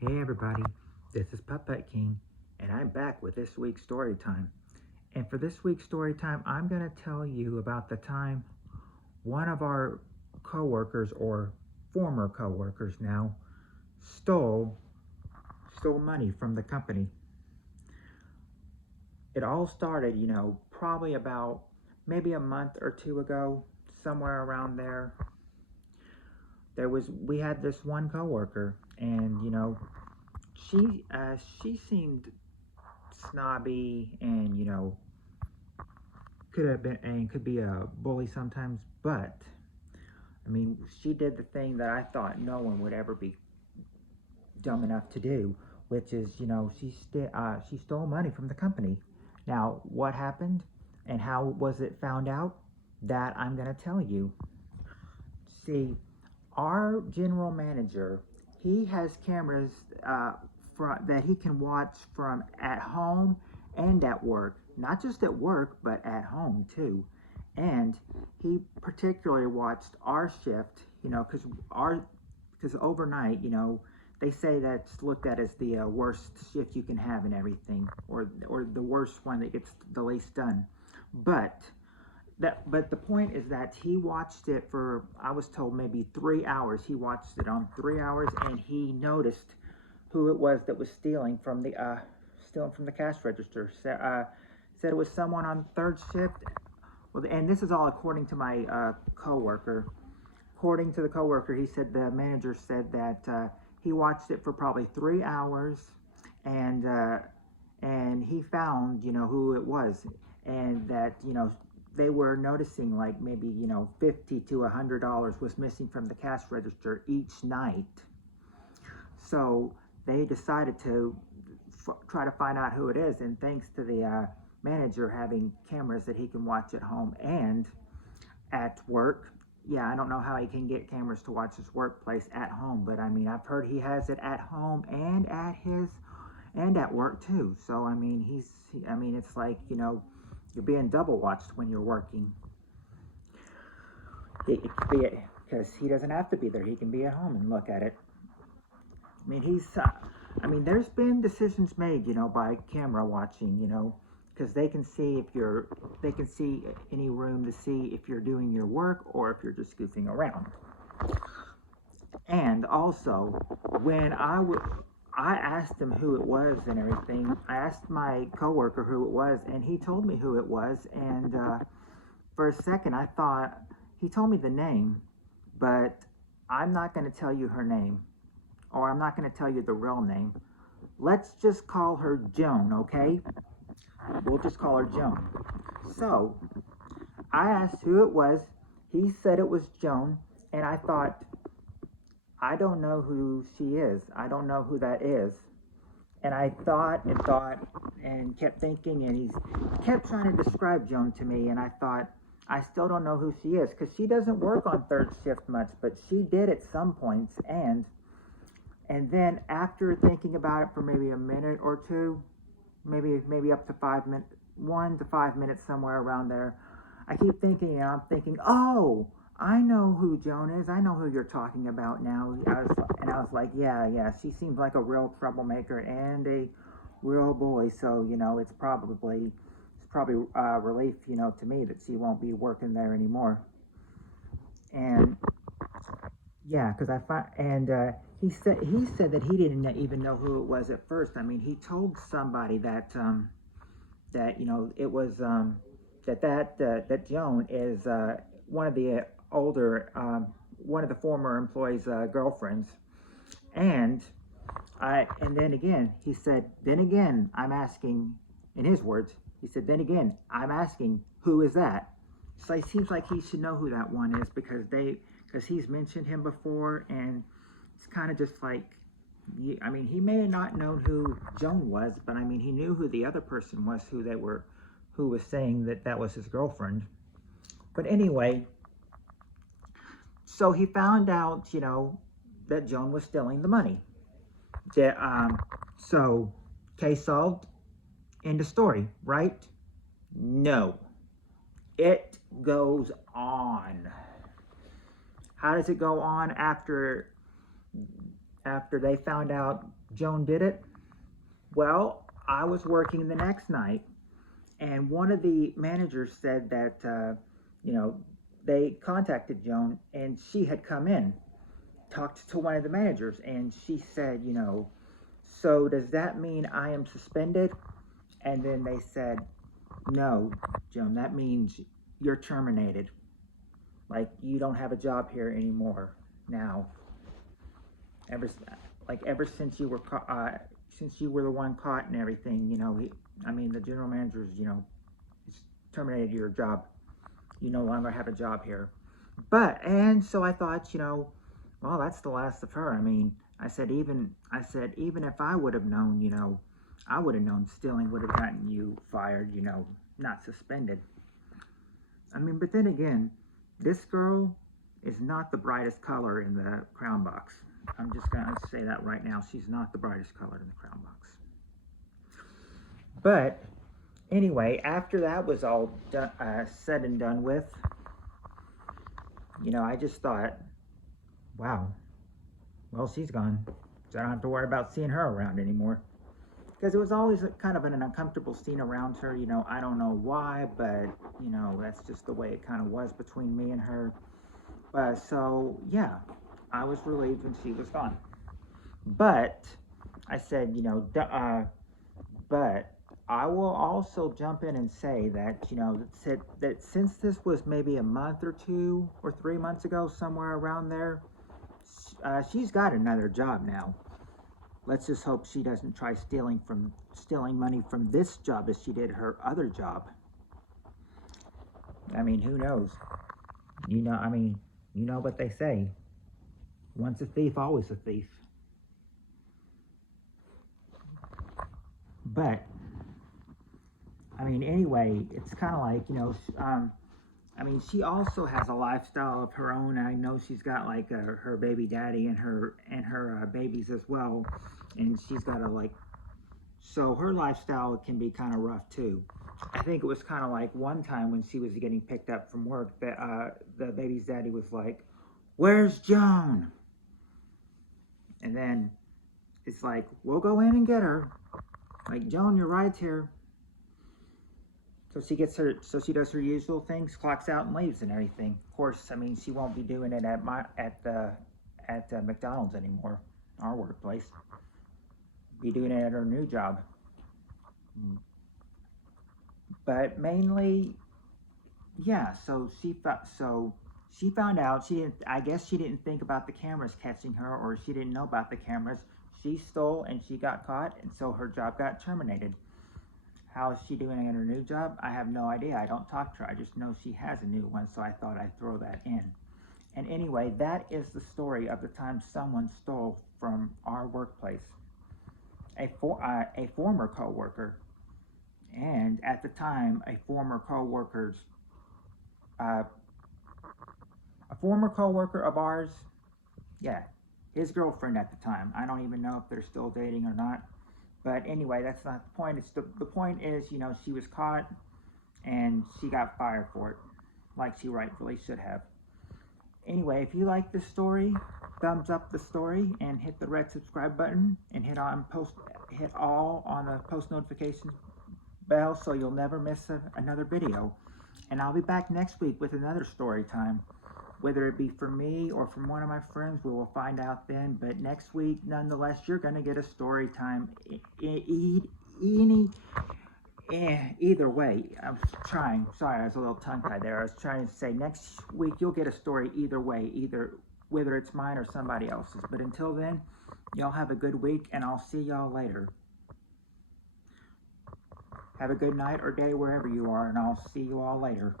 Hey everybody, this is Puppet King, and I'm back with this week's story time. And for this week's story time, I'm going to tell you about the time one of our coworkers, or former coworkers now, stole stole money from the company. It all started, probably about maybe a month or two ago, somewhere around there. We had this one coworker, and she seemed snobby, and could be a bully sometimes, but I mean, she did the thing that I thought no one would ever be dumb enough to do, which is, she stole money from the company. Now, what happened and how was it found out? That I'm going to tell you. See, our general manager, he has cameras that he can watch from at home and at work. Not just at work, but at home too. And he particularly watched our shift, because overnight, they say that's looked at as the worst shift you can have and everything, or the worst one that gets the least done. But but the point is that he watched it for, I was told, maybe 3 hours. He watched it on 3 hours, and he noticed who it was that was stealing from the cash register. Said it was someone on third shift. Well, and this is all according to my coworker. According to the coworker, he said the manager said that he watched it for probably 3 hours, and he found who it was, and that they were noticing like maybe $50 to $100 was missing from the cash register each night. So they decided to try to find out who it is, and thanks to the manager having cameras that he can watch at home and at work. Yeah, I don't know how he can get cameras to watch his workplace at home, but I mean, I've heard he has it at home and at work too. So I mean, it's like you're being double watched when you're working. It could be because he doesn't have to be there; he can be at home and look at it. I mean, there's been decisions made, by camera watching, because they can see any room to see if you're doing your work or if you're just goofing around. And also, when I asked him who it was and everything. I asked my coworker who it was, and he told me who it was. And for a second, I thought he told me the name, but I'm not going to tell you her name, or I'm not going to tell you the real name. Let's just call her Joan, okay? We'll just call her Joan. So I asked who it was. He said it was Joan, and I thought, I don't know who she is. I don't know who that is. And I thought and kept thinking, and he kept trying to describe Joan to me, and I thought, I still don't know who she is, because she doesn't work on third shift much, but she did at some points. And then after thinking about it for maybe a minute or two, maybe up to 5 minutes, 1 to 5 minutes, somewhere around there, I keep thinking, and I'm thinking, oh, I know who Joan is. I know who you're talking about now. I was like, yeah, she seems like a real troublemaker and a real bully. So it's probably relief, to me that she won't be working there anymore. And yeah, because I find and he said that he didn't even know who it was at first. I mean, he told somebody that it was that Joan is one of the older one of the former employees' girlfriends, and and then again he said, then again I'm asking, in his words, he said, then again I'm asking, who is that? So it seems like he should know who that one is, because he's mentioned him before, and it's kind of just like, I mean, he may have not known who Joan was, but I mean, he knew who the other person was, who was saying that that was his girlfriend. But anyway, so he found out, that Joan was stealing the money. So, case solved. End of story, right? No. It goes on. How does it go on after after they found out Joan did it, well, I was working the next night, and one of the managers said that, you know, they contacted Joan, and she had come in, talked to one of the managers, and she said, so does that mean I am suspended? And then they said, no, Joan, that means you're terminated. Like, you don't have a job here anymore now. Ever ever since you were since you were the one caught and everything, I mean, the general manager's, he's terminated your job. You no longer have a job here. And so I thought, well, that's the last of her. I mean, I said, even if I would have known, I would have known stealing would have gotten you fired, not suspended. I mean, but then again, this girl is not the brightest color in the crown box. I'm just going to say that right now. She's not the brightest color in the crown box. But anyway, after that was all said and done with, I just thought, wow, well, she's gone. So I don't have to worry about seeing her around anymore. Because it was always kind of an uncomfortable scene around her. I don't know why, but, that's just the way it kind of was between me and her. So, yeah, I was relieved when she was gone. But I said, but I will also jump in and say that, that since this was maybe a month or 2 or 3 months ago, somewhere around there, she's got another job now. Let's just hope she doesn't try stealing money from this job as she did her other job. I mean, who knows? I mean, you know what they say. Once a thief, always a thief. But, I mean, anyway, it's kind of like, I mean, she also has a lifestyle of her own. I know she's got like her baby daddy and her babies as well, and she's got so her lifestyle can be kind of rough too. I think it was kind of like one time when she was getting picked up from work that the baby's daddy was like, "Where's Joan?" And then it's like, "We'll go in and get her." Like, "Joan, your ride's here." So she does her usual things, clocks out and leaves and everything. Of course, I mean, she won't be doing it at McDonald's anymore, our workplace. Be doing it at her new job. But mainly, yeah. So she found out. She didn't. I guess she didn't think about the cameras catching her, or she didn't know about the cameras. She stole and she got caught, and so her job got terminated. How is she doing in her new job? I have no idea. I don't talk to her. I just know she has a new one, so I thought I'd throw that in. And anyway, that is the story of the time someone stole from our workplace. A former coworker, and at the time, uh, a former coworker of ours, yeah, his girlfriend at the time. I don't even know if they're still dating or not. But anyway, that's not the point. It's the point is, she was caught and she got fired for it, like she rightfully should have. Anyway, if you like this story, thumbs up the story and hit the red subscribe button and hit all on the post notifications bell so you'll never miss another video. And I'll be back next week with another story time. Whether it be from me or from one of my friends, we will find out then. But next week, nonetheless, you're going to get a story time. Either way, I'm trying. Sorry, I was a little tongue-tied there. I was trying to say next week you'll get a story either way, whether it's mine or somebody else's. But until then, y'all have a good week, and I'll see y'all later. Have a good night or day wherever you are, and I'll see you all later.